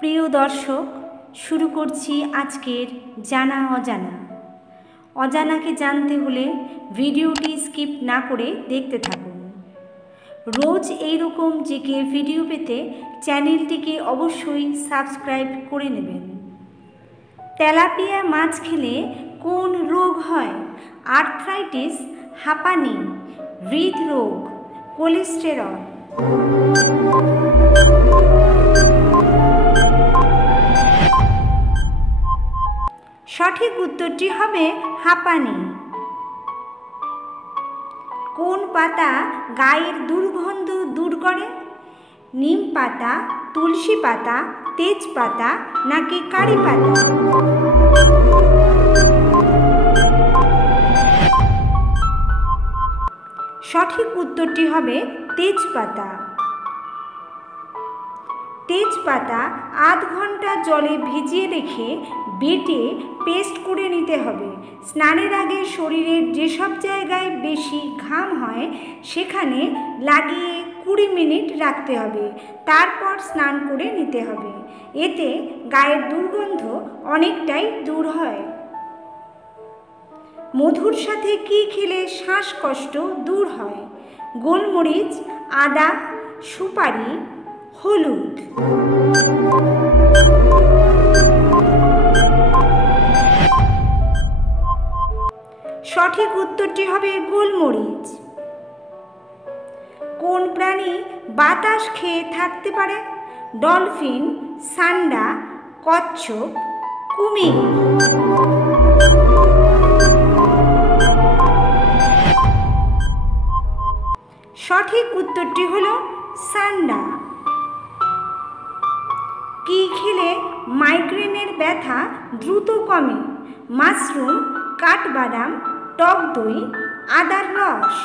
প্রিয় দর্শক, শুরু করছি আজকের জানা অজানা। অজানাকে জানতে হলে ভিডিওটি স্কিপ না করে দেখতে থাকুন। রোজ এইরকম জিকে ভিডিও পেতে চ্যানেলটিকে অবশ্যই সাবস্ক্রাইব করে নেবেন। তেলাপিয়া মাছ খেলে কোন রোগ হয়? আর্থ্রাইটিস, হাঁপানি, হৃদরোগ, কোলেস্টেরল। সঠিক উত্তরটি হবে হাঁপানি। কোন পাতা গায়ের দুর্গন্ধ দূর করে? নিম পাতা, তুলসী পাতা, তেজপাতা নাকি কারি পাতা? সঠিক উত্তরটি হবে তেজপাতা। তেজপাতা আধ ঘন্টা জলে ভিজিয়ে রেখে বেটে পেস্ট করে নিতে হবে। স্নানের আগে শরীরের যেসব জায়গায় বেশি ঘাম হয় সেখানে লাগিয়ে 20 মিনিট রাখতে হবে, তারপর স্নান করে নিতে হবে। এতে গায়ের দুর্গন্ধ অনেকটাই দূর হয়। মধুর সাথে কি খেলে শ্বাসকষ্ট দূর হয়? গোলমরিচ, আদা, সুপারি, হলুদ। সঠিক উত্তরটি হবে গোলমরিচ। কোন প্রাণী বাতাস খেয়ে থাকতে পারে? ডলফিন, সান্ডা, কচ্ছপ, কুমির। সঠিক উত্তরটি হলো সান্ডা। কি খেলে মাইগ্রেনের ব্যথা দ্রুত কমে? মাশরুম, কাঠবাদাম, টক দই, আদার রস।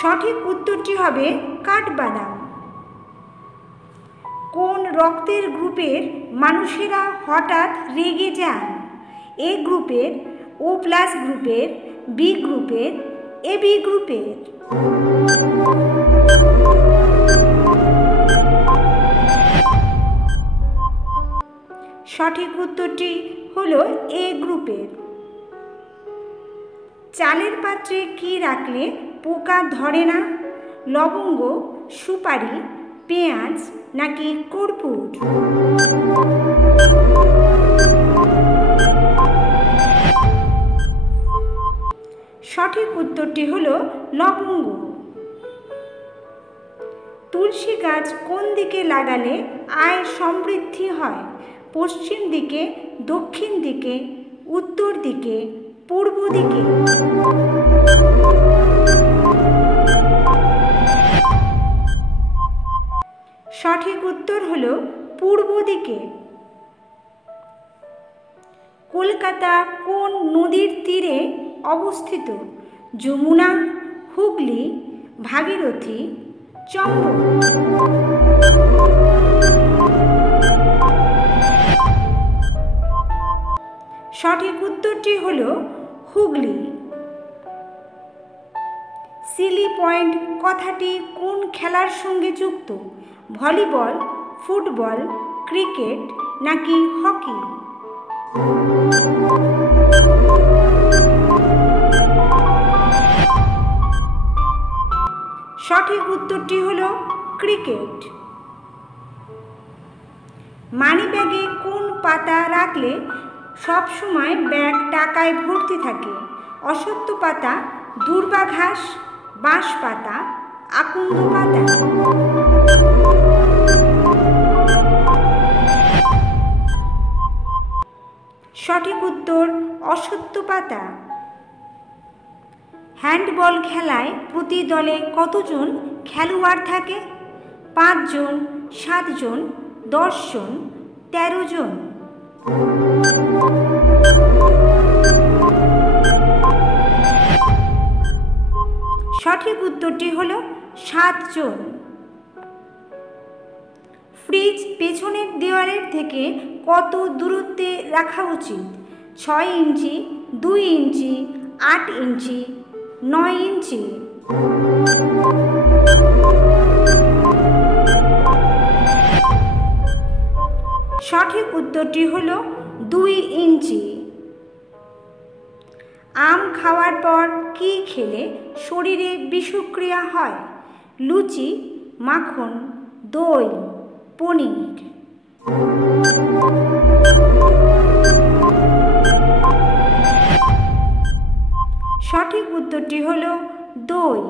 সঠিক উত্তরটি হবে কাঠবাদাম। কোন রক্তের গ্রুপের মানুষেরা হঠাৎ রেগে যান? এ গ্রুপের, ও প্লাস গ্রুপের, বি গ্রুপের, এবি গ্রুপের। সঠিক উত্তরটি হলো এ গ্রুপের। চালের পাত্রে কি রাখলে পোকা ধরে না? লবঙ্গ, সুপারি, পেঁয়াজ নাকি কর্পূর? সঠিক উত্তরটি হলো লবঙ্গ। তুলসী গাছ কোন দিকে লাগালে আয় সমৃদ্ধি হয়? পশ্চিম দিকে, দক্ষিণ দিকে, উত্তর দিকে, পূর্ব দিকে। সঠিক উত্তর হলো পূর্ব দিকে। কলকাতা কোন নদীর তীরে অবস্থিত? যমুনা, হুগলি, ভাগীরথী, চম্বল। সঠিক উত্তরটি হলো হুগলি। সিলি পয়েন্ট কথাটি কোন খেলার সঙ্গে যুক্ত? ভলিবল, ফুটবল, ক্রিকেট নাকি হকি? সঠিক উত্তরটি হলো ক্রিকেট। মানিব্যাগে কোন পাতা রাখলে সবসময় ব্যাগ টাকায় ভর্তি থাকে? অশ্বত্থ পাতা, দূর্বা ঘাস, বাঁশ পাতা, আকন্দ পাতা। সঠিক উত্তর অশ্বত্থ পাতা। হ্যান্ডবল খেলায় প্রতি দলে কতজন খেলোয়াড় থাকে? 5 জন, 7 জন, 10 জন, 13 জন। সঠিক উত্তরটি হলো 7 জন। ফ্রিজ পেছনের দেওয়ালের থেকে কত দূরত্বে রাখা উচিত? 6 ইঞ্চি, 2 ইঞ্চি, 8 ইঞ্চি, 9 ইঞ্চি। সঠিক উত্তরটি হলো 2 ইঞ্চি। আম খাওয়ার পর কি খেলে শরীরে বিষক্রিয়া হয়? লুচি, মাখন, দই, পনির। সঠিক উত্তরটি হলো দই।